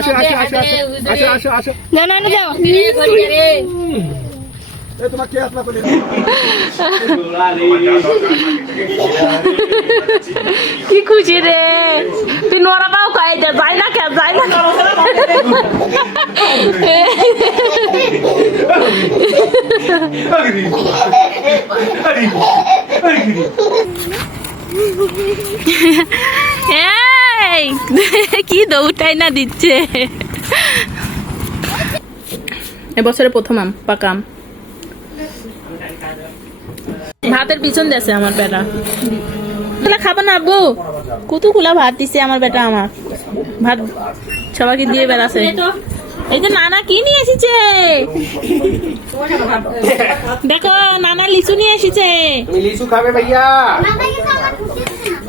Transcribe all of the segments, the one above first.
আসো আসো আসো আসো আসো আসো না না যাও তোমার কে আসলা বলে কি খুশি রে তুই নোরা পাও খাই দে যাই না কে যাই না এই কি দৌড়টাই না দিচ্ছে এবছরে প্রথম আম পাকা আম ভাতের পিছন দিয়েছে আমার বেটা খাবো না আব্বু কুতুকুলা ভাত দিছে আমার বেটা আমার ভাত সবাইকে দিয়ে বেড়াছে এই যে নানা কি নিয়ে এসেছে দেখো নানা লিচু নিয়ে এসেছে তুমি লিচু খাবে ভাইয়া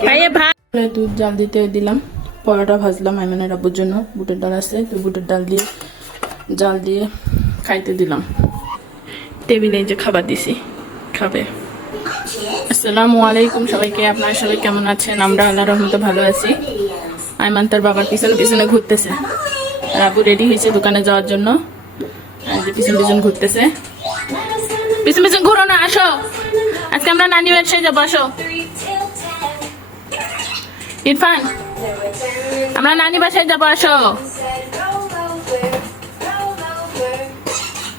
ভাইয়া ভাত দুধ জাল দিতে দিলাম পরোটা ভাজলাম আইমানের আব্বুর জন্য বুটের ডাল আছে তো বুটের ডাল দিয়ে জাল দিয়ে খাইতে দিলাম টেবিলে যে খাবার দিছি খাবে আসসালামু আলাইকুম সবাইকে আপনারা সবাই কেমন আছেন আমরা আল্লাহর রহমতে ভালো আছি আইমান তার বাবার পিছনে পিছনে ঘুরতেছে আর আব্বু রেডি হয়েছে দোকানে যাওয়ার জন্য যে পিছন পিছন ঘুরতেছে পিছন পিছন ঘুরো না আসো আজকে আমরা নানি বাসায় যাবো আসো ইরফান আমরা নানি বাসায় যাবো আসো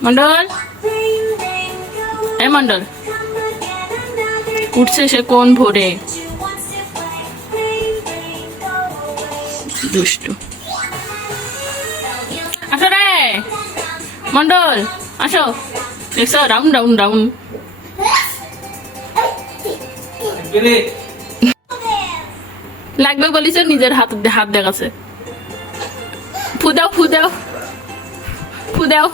মন্ডল এই মন্ডল উঠছে সে কোন ভোরে দুষ্টু আসো রে মন্ডল আসো দেখছো রাউন্ড রাউন্ড রাউন্ড লাগবে বলিস নিজের হাত হাত দেখাচ্ছে ফুদাও ফুদাও ফুদাও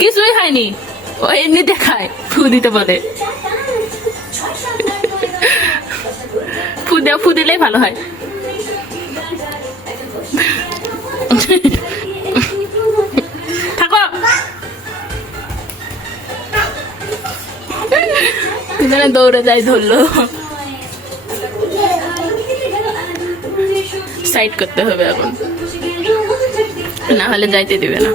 কিছুই হয়নি ও এমনি দেখায় ফু দিতে বলে ফু দেও ফু দিলেই ভালো হয় থাকো পিছনে দৌড়ে যাই ধরলো সাইড করতে হবে এখন না হলে যাইতে দিবে না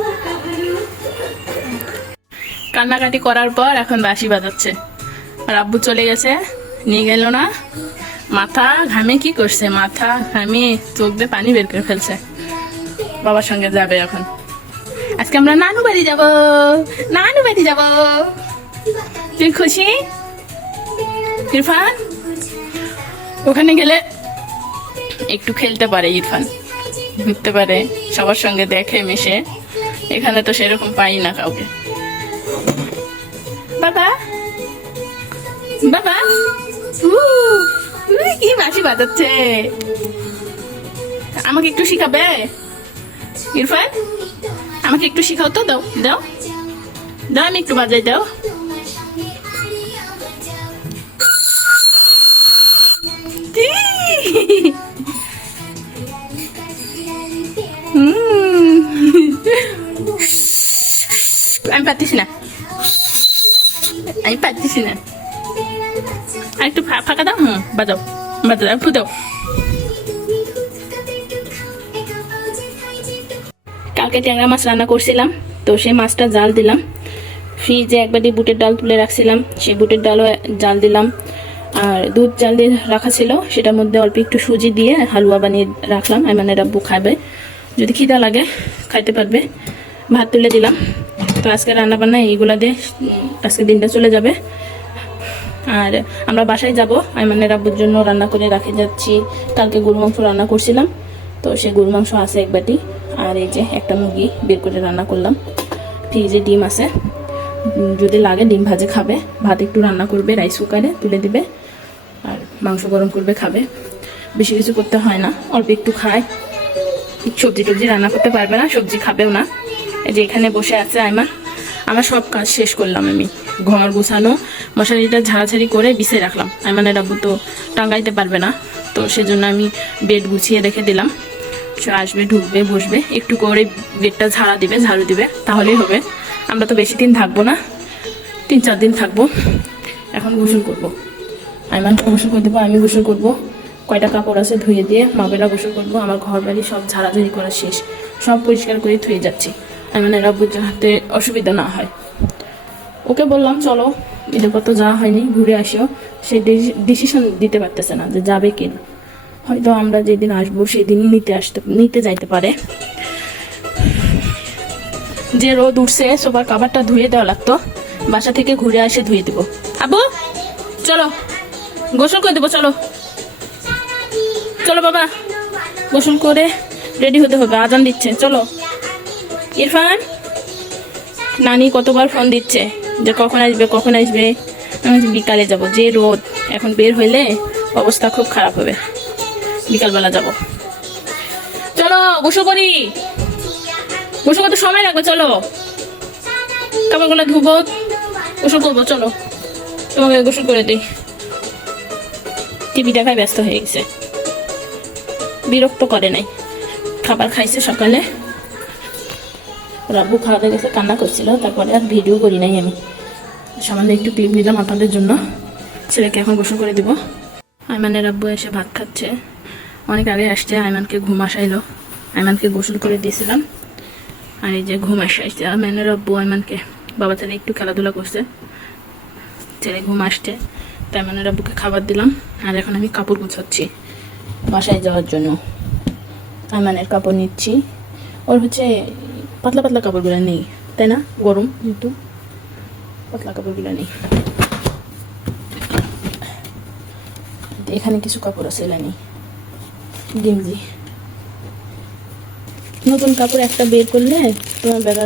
কান্নাকাটি করার পর এখন বাঁশি বাজাচ্ছে আর আব্বু চলে গেছে নিয়ে গেল না মাথা ঘামে কি করছে মাথা ঘামে চোখ দিয়ে পানি বের করে ফেলছে বাবার সঙ্গে যাবে এখন আজকে আমরা নানু বাড়ি যাব নানু বাড়ি যাব তুই খুশি ইরফান ওখানে গেলে একটু খেলতে পারে ইরফান ঘুরতে পারে সবার সঙ্গে দেখে মিশে এখানে তো সেরকম পাই না কাউকে বাবা বাবা কি বাঁশি বাজাচ্ছে আমাকে একটু শিখাবে ইরফান আমাকে একটু শিখাও তো দাও দাও দাও আমি একটু বাজাই দাও আমি পারতেছি না আমি পারতেছি না আর একটু ফাঁকা দাও বাজাও বাজাও ফু দাও কালকে ট্যাংরা মাছ রান্না করছিলাম তো সেই মাছটা জাল দিলাম ফ্রিজে একবারই বুটের ডাল তুলে রাখছিলাম সেই বুটের ডালও জাল দিলাম আর দুধ জাল দিয়ে রাখা ছিল সেটার মধ্যে অল্প একটু সুজি দিয়ে হালুয়া বানিয়ে রাখলাম আইমানের আব্বু খাবে যদি খিদা লাগে খাইতে পারবে ভাত তুলে দিলাম তো আজকে রান্না বান্না এইগুলা দিয়ে আজকে দিনটা চলে যাবে আর আমরা বাসায় যাব আইমানের আব্বুর জন্য রান্না করে রাখে যাচ্ছি কালকে গরু মাংস রান্না করছিলাম তো সেই গরু মাংস আছে এক বাটি আর এই যে একটা মুরগি বের করে রান্না করলাম ফ্রিজে ডিম আছে যদি লাগে ডিম ভাজে খাবে ভাত একটু রান্না করবে রাইস কুকারে তুলে দিবে আর মাংস গরম করবে খাবে বেশি কিছু করতে হয় না অল্প একটু খায় সবজি টবজি রান্না করতে পারবে না সবজি খাবেও না এই যে এখানে বসে আছে আইমান আমার সব কাজ শেষ করলাম আমি ঘর গোছানো মশারিটা ঝাড়াঝাড়ি করে বিছিয়ে রাখলাম আইমানের আব্বু তো টাঙ্গাইতে পারবে না তো সেজন্য আমি বেড গুছিয়ে রেখে দিলাম সে আসবে ঢুকবে বসবে একটু করে বেডটা ঝাড়া দিবে ঝাড়ু দিবে তাহলেই হবে আমরা তো বেশি দিন থাকবো না 3-4 দিন থাকবো এখন গোসল করবো আইমানকে গোসল করে দেবো আমি গোসল করবো কয়টা কাপড় আছে ধুয়ে দিয়ে মাবেরা গোসল করবো আমার ঘর বাড়ি সব ঝাড়াঝাড়ি করা শেষ সব পরিষ্কার করে ধুয়ে যাচ্ছি, আর মানে রাব্বুর যাতে অসুবিধা না হয়। ওকে বললাম চলো ঈদের পর তো যাওয়া হয়নি, ঘুরে আসিও। সে ডিসিশন দিতে পারতেছে না যে যাবে কিনা। হয়তো আমরা যেদিন আসবো সেদিন নিতে যাইতে পারে। যে রোদ উঠছে সোফার কাভারটা ধুয়ে দেওয়া লাগতো, বাসা থেকে ঘুরে আসে ধুয়ে দিব। আব্বু চলো গোসল করে দেবো, চলো চলো বাবা, গোসল করে রেডি হতে হবে, আজান দিচ্ছে। চলো ইরফান, নানি কতবার ফোন দিচ্ছে যে কখন আসবে কখন আসবে। আমি বিকালে যাব, যে রোদ এখন বের হইলে অবস্থা খুব খারাপ হবে, বিকালবেলা যাব। চলো গোসল করি, গোসল করতে সময় লাগবে। চলো কাপড়গুলো ধুবো, গোসল করবো। চলো তোমাকে গোসল করে দিই। টিভি দেখায় ব্যস্ত হয়ে গেছে, বিরক্ত করে নাই। খাবার খাইছে সকালে, রাব্বু খাওয়াতে গেছে, কান্না করছিল, তারপরে আর ভিডিও করি নাই। আমি সামান্য একটু ক্লিপ নিলাম আপনাদের জন্য। ছেলেকে এখন গোসল করে দিব। আইমানের রাব্বু এসে ভাত খাচ্ছে, অনেক আগে আসছে। আইমানকে ঘুম আসাইলো, আইমানকে গোসল করে দিয়েছিলাম। আর এই যে ঘুম আসছে আইমানের রাব্বু। আইমানকে বাবা ছেলে একটু খেলাধুলা করছে, ছেলে ঘুম আসছে, তাই আইমানের রাব্বুকে খাবার দিলাম। আর এখন আমি কাপড় গুছাচ্ছি বাসায় যাওয়ার জন্য। আইমানের কাপড় নিচ্ছি, ওর হচ্ছে পাতলা পাতলা কাপড়গুলো নেই, তাই না? গরম কিন্তু পাতলা কাপড়গুলো নেই। এখানে কিছু কাপড় আছে, এলা নেই, গেঞ্জি। নতুন কাপড় একটা বের করলে তোমার বেলা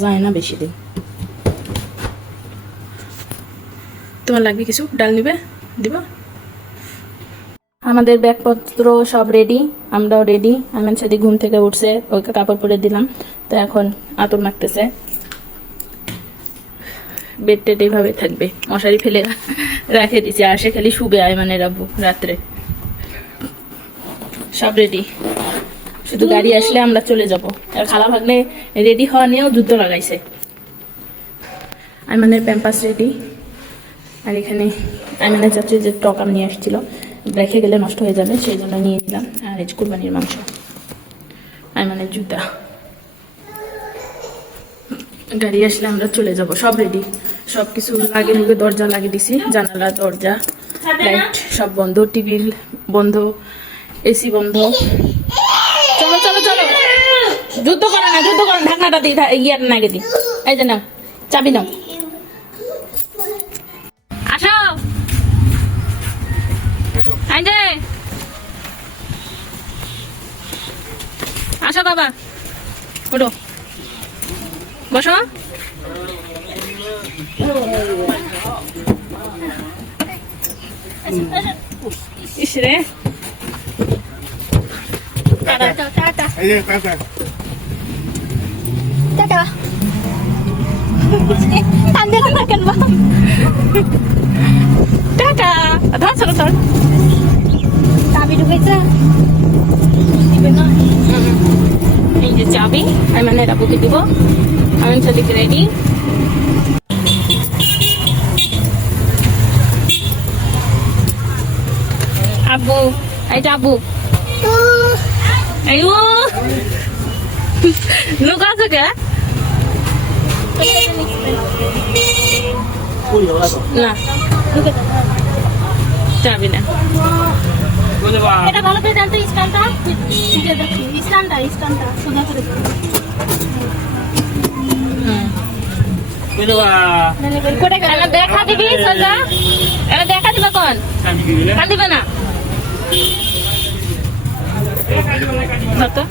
যায় না বেশি দিন। তোমার লাগবে কিছু? ডাল নিবে, দিবা? আমাদের ব্যাগপত্র সব রেডি, আমরাও রেডি। আমার সাথে ঘুম থেকে উঠছে, ওকে কাপড় পরে দিলাম। তো এখন আতর মাখতেছে। বেড টেড এইভাবে থাকবে, মশারি ফেলে রেখে দিছি, আর সে খালি শুবে আইমানের রাব্বু রাত্রে। সব রেডি, শুধু গাড়ি আসলে আমরা চলে যাব। আর খালা ভাগ্নে রেডি হওয়া নিয়েও যুদ্ধ লাগাইছে। আইমানের প্যাম্পাস রেডি। আর এখানে আইমানের চাচি যে টক নিয়ে আসছিল, রেখে গেলে নষ্ট হয়ে যাবে, সেই জন্য নিয়ে নিলাম। আর এই কুরবানির মাংস, আইমানের জুতা। গাড়ি আসলে আমরা চলে যাব, সব রেডি। সব কিছু লাগিয়ে মুখে, দরজা লাগিয়ে দিছি, জানালা দরজা লাইট সব বন্ধ, টিভি বন্ধ, এসি বন্ধ। চলো চলো চলো, যুদ্ধ করো না, যুদ্ধ করো। ঢাকনাটা দিই, ইয়াটা নাগে দিই। এই যে নাও চাবি, নাও আসো। আসো বাবা, ওঠো, বসো। ইসরে টাটা টাটা এই যে টাটা টাটা আন্দে না কেন বা টাটা। ধর চলো ধর, চাবি ঢুকেছে। এই যে চাবি, মানে রাবুকে দিব। আমি সাদিক রেডি। আব্বু, এইটা আব্বু, এই ও লুকা আছে কে? না চাবি না। এটা ভালো করে জানতো, স্ট্যান্ডটা স্ট্যান্ডটা সোজা করে দিন। কোটে গেল দেখা দিবি সোজা, এটা দেখা দিবা কোন কান দিবে না তো।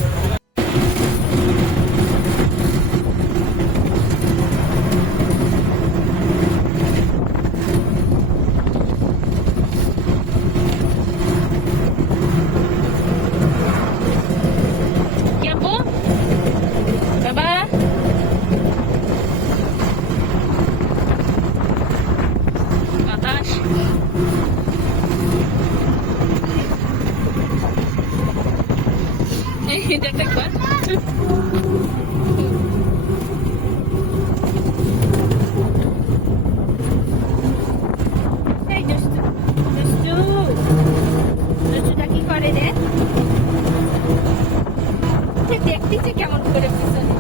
দেখতেছে কেমন করে পিছনে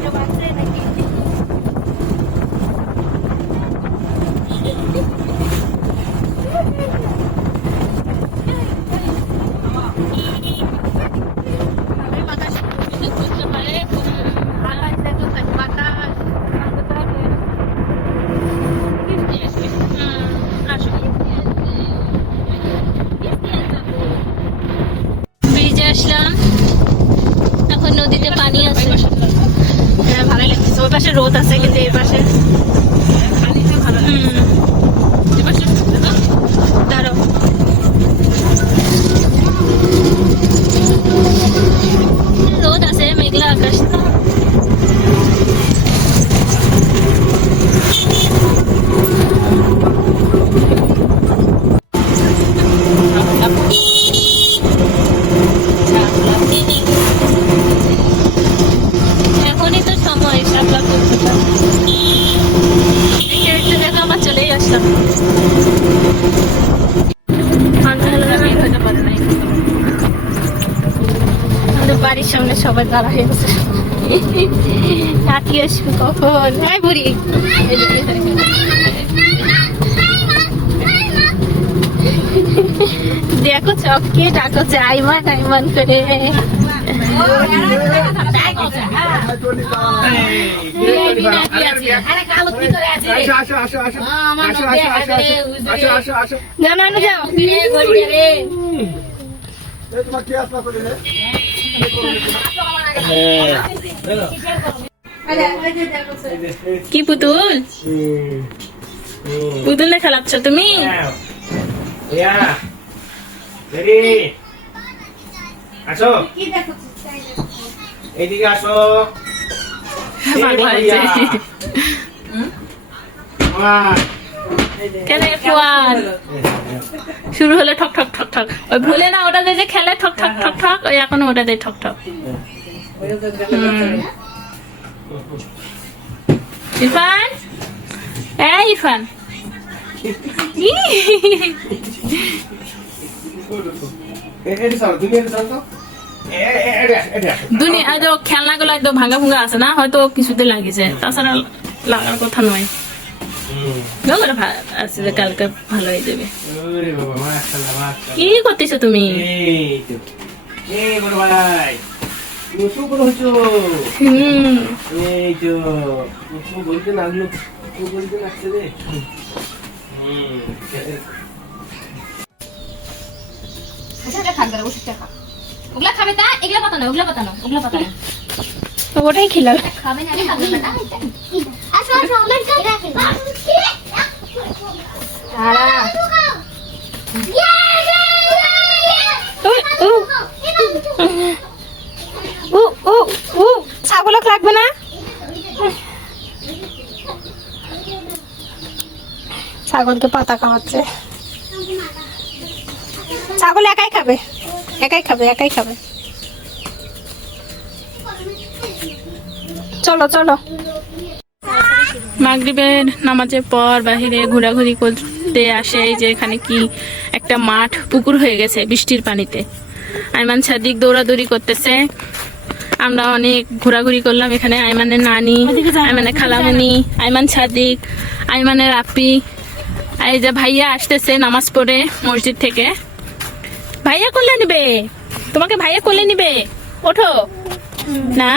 কেউ আছে নাকি? বাতাস করতে পারে, বাতাস দেখো, বাতাস ব্রিজে আসলাম, এখন নদীতে পানি আছে। হ্যাঁ ভালোই লাগছে। ওই পাশে রোদ আছে কিন্তু এই পাশে দাঁড়াও, রোদ আছে, মেঘলা আকাশ। এখনই তো সময় শাপলা করতে দেখে আমার চলেই আসলাম। আমাদের বাড়ির সামনে সবাই দাঁড়া হয়ে গেছে, তাকিয়ে আসবে কখন। হ্যাঁ বুড়ি, দেখো চককে ডাকছে আইমান আইমান করে। যাও তোমার কে আসলা করে রে? কি পুতুল, পুতুল দেখা লাগছ তুমি? আসো, এইদিকে আসো। কেন ফুয়াদ শুরু হলে ঠক ঠক ঠক ঠক, ওই ভুলে না ওটা যে খেলে ঠক ঠক ঠক ঠক, ওই এখন ওটা দিয়ে ঠক ঠক। ইরফান, এই ইরফান, দুনিয়া খেলনা গুলো একদম ভাঙা ভুঙ্গা আছে না, হয়তো কিছুতে লাগিয়েছে, তাছাড়া লাগার কথা নয়। আছে যে কালকে ভালো হয়ে যাবে। কি করতেছো তুমি? ওগুলা খাবে তা, এগুলা পাতা না, ওগুলা পাতা না, ওগুলা পাতা না। ওটাই খেলাম। খাবে না, খাবে না। আসো আসো, আমার কাছে ছাগলক লাগবে না? ছাগলকে পাতা খাওয়াচ্ছে। ছাগল একাই খাবে, একাই খাবে, একাই খাবে। চলো চলো। মাগরিবের নামাজের পর বাহিরে ঘোরাঘুরি করতে আসে। এই যে এখানে কি একটা মাঠ, পুকুর হয়ে গেছে বৃষ্টির পানিতে। আইমান সাদিক দৌড়াদৌড়ি করতেছে, আমরা অনেক ঘোরাঘুরি করলাম এখানে। আইমানের নানি, আইমানের খালামুনি, আইমান সাদিক, আইমানের আপি, এই যে ভাইয়া আসতেছে নামাজ পড়ে মসজিদ থেকে। ভাইয়া কোলে নিবে তোমাকে, ভাইয়া কোলে নিবে, ওঠো না।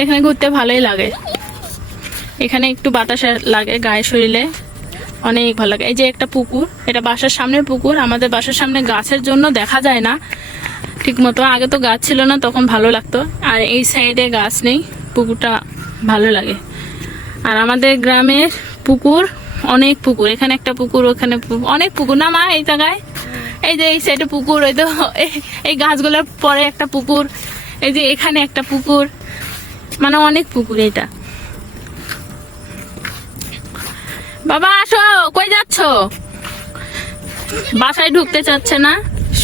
এখানে ঘুরতে ভালোই লাগে, এখানে একটু বাতাস লাগে গায়ে শরীরে, অনেক ভালো লাগে। এই যে একটা পুকুর, এটা বাসার সামনে পুকুর। আমাদের বাসার সামনে গাছের জন্য দেখা যায় না ঠিক মতো, আগে তো গাছ ছিল না তখন ভালো লাগতো, আর এই সাইডে গাছ নেই, পুকুরটা ভালো লাগে। আর আমাদের গ্রামের পুকুর, অনেক পুকুর, এখানে একটা পুকুর, ওখানে অনেক পুকুর না মা এই জায়গায়। এই যে এই সাইডে পুকুর, ওই তো এই গাছগুলোর পরে একটা পুকুর, এই যে এখানে একটা পুকুর, মানে অনেক পুকুর। এটা বাবা আসো, কই যাচ্ছ? বাসায় ঢুকতে চাচ্ছে না,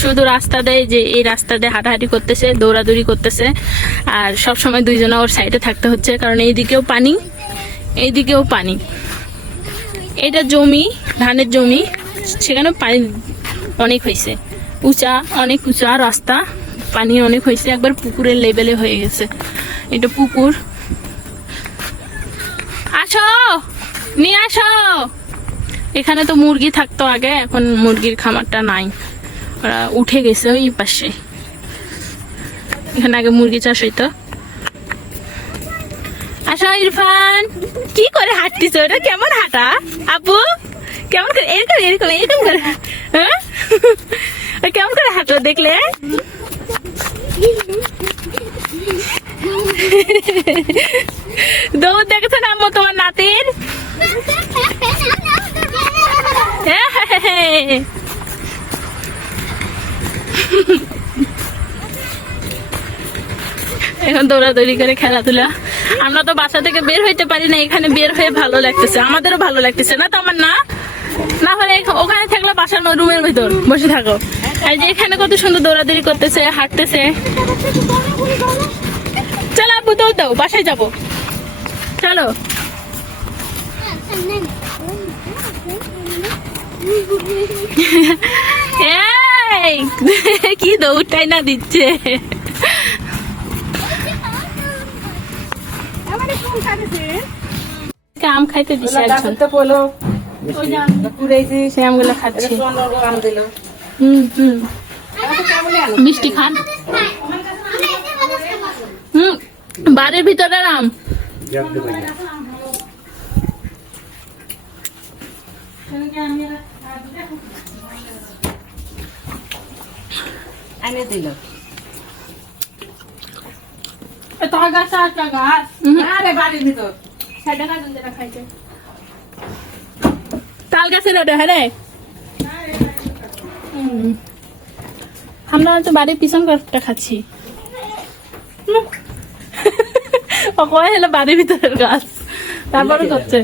শুধু রাস্তা দেয়, যে এই রাস্তা দিয়ে হাঁটাহাঁটি করতেছে, দৌড়াদৌড়ি করতেছে। আর সব সময় দুইজনে ওর সাইডে থাকতে হচ্ছে, কারণ এইদিকেও পানি, এইদিকেও পানি। এটা জমি, ধানের জমি, সেখানে পানি অনেক হয়েছে, উঁচা, অনেক উঁচা রাস্তা, পানি অনেক হয়েছে, একবার পুকুরের লেভেলে হয়ে গেছে। এটা পুকুর। আসো, নিয়ে আসো। এখানে তো মুরগি থাকতো আগে, এখন মুরগির খামারটা নাই, ওরা উঠে গেছে ওই পাশে। এখানে আগে মুরগি চাষ হইতো। আসো ইরফান, কি করে হাঁটতিস? ওটা কেমন হাঁটা আপু? কেমন করে এরকম এরকম এরকম করে, হ্যাঁ কেমন করে হাঁটো দেখলে? দৌড় দেখেছো না আম্মু তোমার নাতির? এখন দৌড়াদৌড়ি করে খেলাধুলা। আমরা তো বাসা থেকে বের হইতে পারি না, এখানে বের হয়ে ভালো লাগতেছে, আমাদেরও ভালো লাগতেছে না তো আমার? না না হলে ওখানে থাকলে বাসার রুমের ভিতর বসে থাকো। আর যে এখানে কত সুন্দর দৌড়াদৌড়ি করতেছে, হাঁটতেছে। চলো আপু, তো দাও, বাসায় যাবো, চলো। এই, কি দৌড়টাই না দিচ্ছে। আম খাইতে দিছে একজন, সে আমগুলো খাচ্ছে। মিষ্টি খান। বাড়ির ভিতরের আম। তাল গাছের ওটা, হ্যাঁ রে। আমরা হচ্ছে বাড়ির পিছন গাছটা খাচ্ছি। হলো বাড়ির ভিতরের গাছ, তারপরে করছে।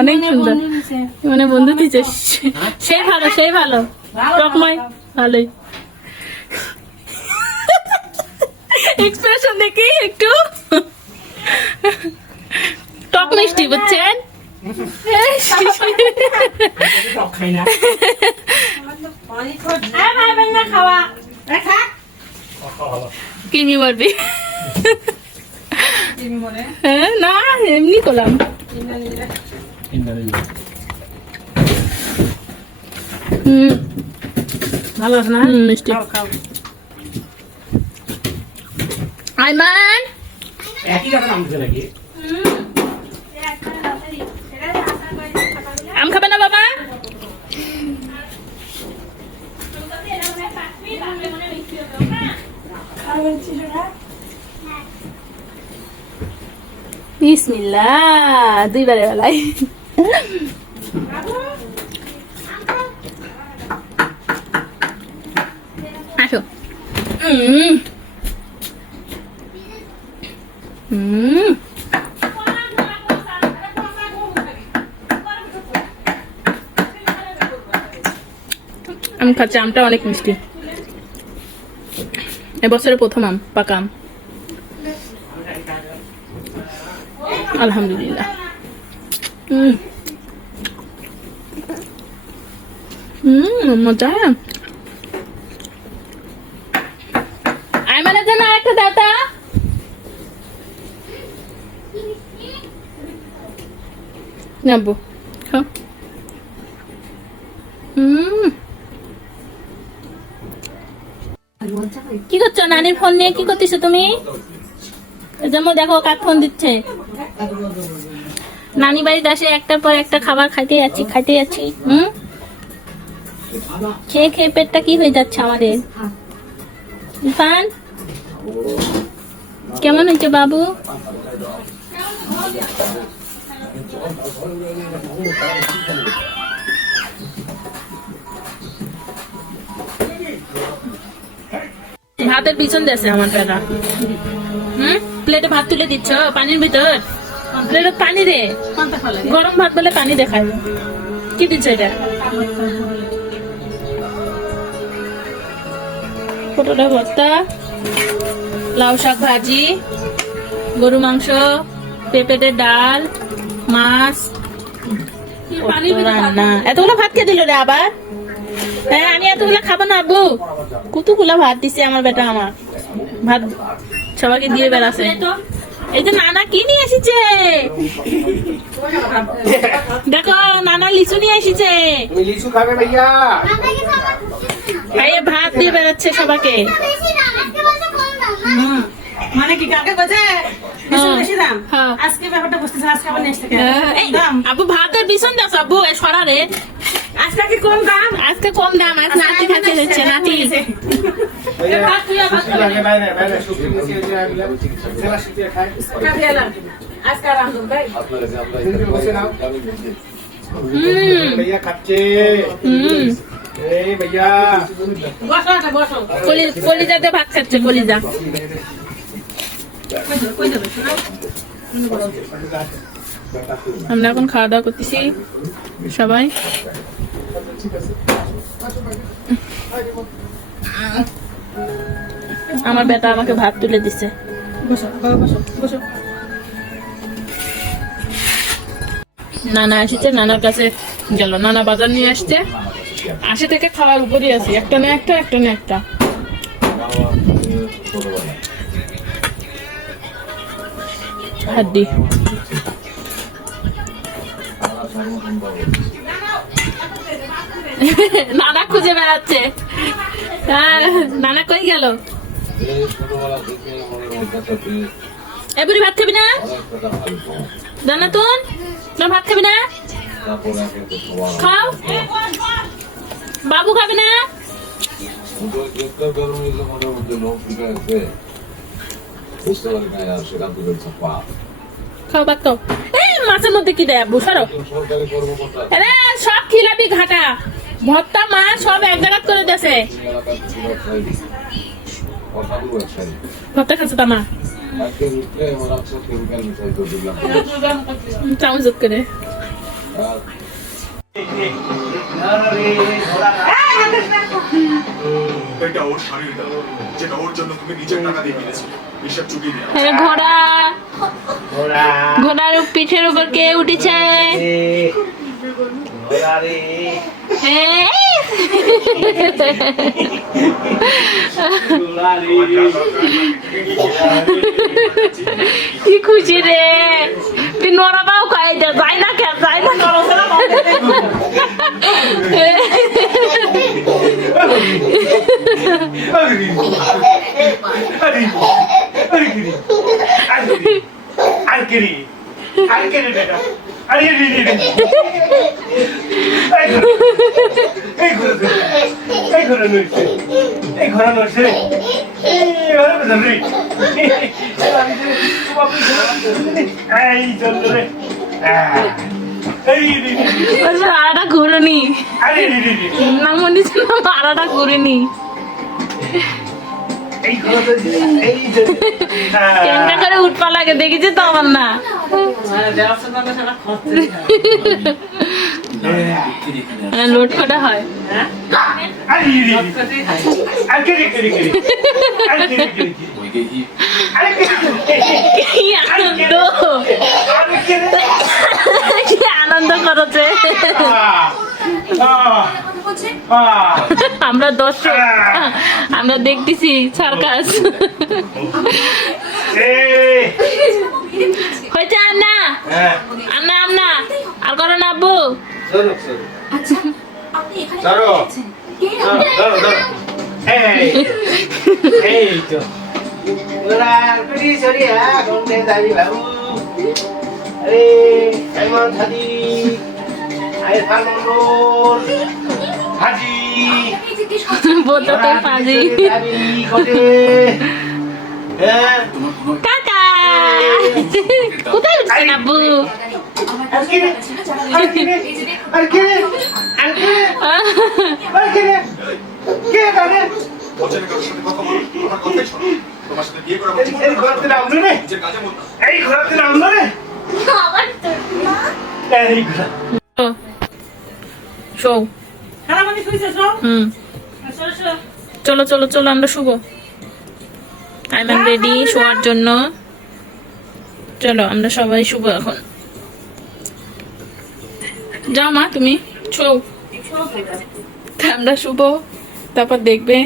অনেক সুন্দর, মানে বন্ধু দিচ্ছে। সেই ভালো, সেই ভালো, রকমাই ভালোই। এক্সপ্রেশন দেখি একটু টক মিষ্টি, বুঝছেন? কিমি বলবি? না, এমনি করলাম। ভালো আছে না মিষ্টি? আইমান, আম খাবে না বাবা? বিসমিল্লাহ, দুইবারে বেলায়। আসো। আম খাচ্ছে, আমটা অনেক মিষ্টি। এবছরের প্রথম আম, পাকা আম। আলহামদুলিল্লাহ। মজা। আইমানের জন্য একটা দাতা। নেবো, খাও। কি করছো? নানির ফোন নিয়ে কি করতেছো তুমি? যেমন দেখো কাক ফোন দিচ্ছে। নানি বাড়িতে আসে একটার পর একটা খাবার খাইতে যাচ্ছি, খাইতে যাচ্ছি। খেয়ে খেয়ে পেটটা কি হয়ে যাচ্ছে আমাদের। ইরফান, কেমন হয়েছে বাবু? ভাতের পিছন দিয়েছে আমার টাকা। প্লেটে ভাত তুলে দিচ্ছ পানির ভিতর? প্লেটে পানি দে, গরম ভাত বলে পানি দেখায়। কি দিচ্ছ এটা? পটোটা ভর্তা, লাউ শাক ভাজি, গরু মাংস, পেঁপেদের ডাল, মাছ, রান্না। এতগুলো ভাত কে দিল রে আবার? হ্যাঁ আমি এতগুলা খাবো না আব্বু, কতগুলা ভাত দিছে আমার বেটা, আমার ভাত সবাইকে দিয়ে বেড়াছে। এই যে নানা কি নিয়ে এসেছে দেখো, নানা লিচু নিয়ে এসেছে, তুমি লিচু খাবে ভাইয়া? আপনাকে খাবার খাইয়ে ভাত দিয়ে বেড়াচ্ছে সবাইকে। বেশি না আজকে বলতে কম দাম না মানে কি কাকে বাজে বেশি দাম? হ্যাঁ। আজকে ব্যাপারটা বুঝতেছে, আজকে আবার নেক্সট থেকে এই, দাম। আব্বু ভাতের বিছন দাও আব্বু, এ সরারে আজকে কি কম দাম? আজকে কম দাম, আজ নাতি খাতে হচ্ছে, নাতি। ভাত তুই ভাত লিচু লাগে বাইরে বাইরে শুকিয়ে মিশিয়ে যে আগলা সেলা শুকিয়ে খায়। খাবি এলাম আজকে আর আনন্দ ভাই। তুমি বসে নাও। भैया खाচ্ছে। এই भैया বসো না বসো কলিজাতে ভাত খাচ্ছে, কলিজা। কই যাবে শোনা? আমরা এখন খাওয়া দাওয়া করতেছি সবাই। আমার বেটা আমাকে ভাত তুলে দিছে। বসো বসো বসো। নানা এসেছে, নানার কাছে গেল, নানা বাজার নিয়ে আসছে, আসে থেকে খাওয়ার উপরই আছে, একটা না একটা, একটা না একটা। হাড্ডি নানা খুঁজে বেড়াচ্ছে। নানা কই গেল? এবারে ভাত খাবি না? জানা তুন না ভাত খাবি না? খাও। বাবু খাবি না? খাও ভাত খাও। এই মাছের মধ্যে কি দেয় বুঝারো? আরে সব খিলাবি ঘাটা, ভর্তা মাছ সব এক জায়গা করে দেছে। ভর্তা খাচ্ছে তা মা চামচ করে। এটা ওর শাড়ির দাম, যেটা ওর জন্য তুমি নিজের টাকা দিয়ে কিনেছো। হিসাব চুকিয়ে দিও। হ্যাঁ, ঘোড়া ঘোড়ার পিঠের উপর কে উঠেছে? হ্যাঁ। কি খুশি রে, তুই নড়াটাও খাই দে, যাই না কে যাই না। আড়াটা ঘুরেনি না, মনে ছিল আড়াটা ঘুরেনি। কেমন করে উঠপা লাগে দেখেছি তো আমার না। লোড কটা হয়। কি আনন্দ, কি আনন্দ করেছে। আমরা দর্শক, আমরা দেখতেছি সার্কাস। হয়েছে আন্না আন্না আন্না আর করো না আব্বু। বলতো তো ফাজি কাকা। কোথায় উঠছেন আব্বু? অচেনা কারোর সাথে কথা বলো, আমার কথাই শোনো। তোমার সাথে বিয়ে করা নিজের কাজে মন দাও। শো খারাপ মানে শুইছে সব। চলো চলো চলো আমরা শুভ। আই এম রেডি শোয়ার জন্য। চলো আমরা সবাই শুভ এখন। যাও মা তুমি শো। তা আমরা শুভ, তারপর দেখবে।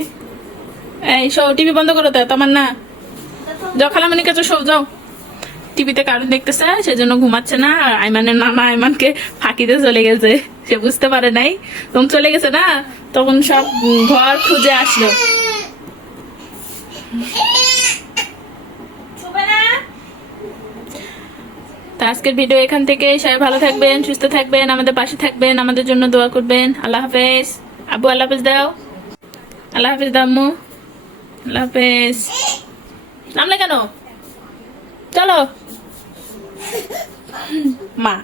এই শো, টিভি বন্ধ করো তো, তোমার না যাও খালামণির কাছে শো যাও। টিভিতে কার্টুন দেখতেছে, সেজন্য ঘুমাচ্ছে না। আর আইমানের নানা আইমানকে ফাঁকিতে চলে গেছে, সে বুঝতে পারে নাই তখন চলে গেছে না, তখন সব ঘর খুঁজে আসলো। তো আজকের ভিডিও এখান থেকে, সবাই ভালো থাকবেন, সুস্থ থাকবেন, আমাদের পাশে থাকবেন, আমাদের জন্য দোয়া করবেন। আল্লাহ হাফেজ। আব্বু আল্লাহ হাফেজ দাও। আল্লাহ হাফেজ দাও আম্মু। আল্লাহ হাফেজ। নামলে কেন? চলো মা।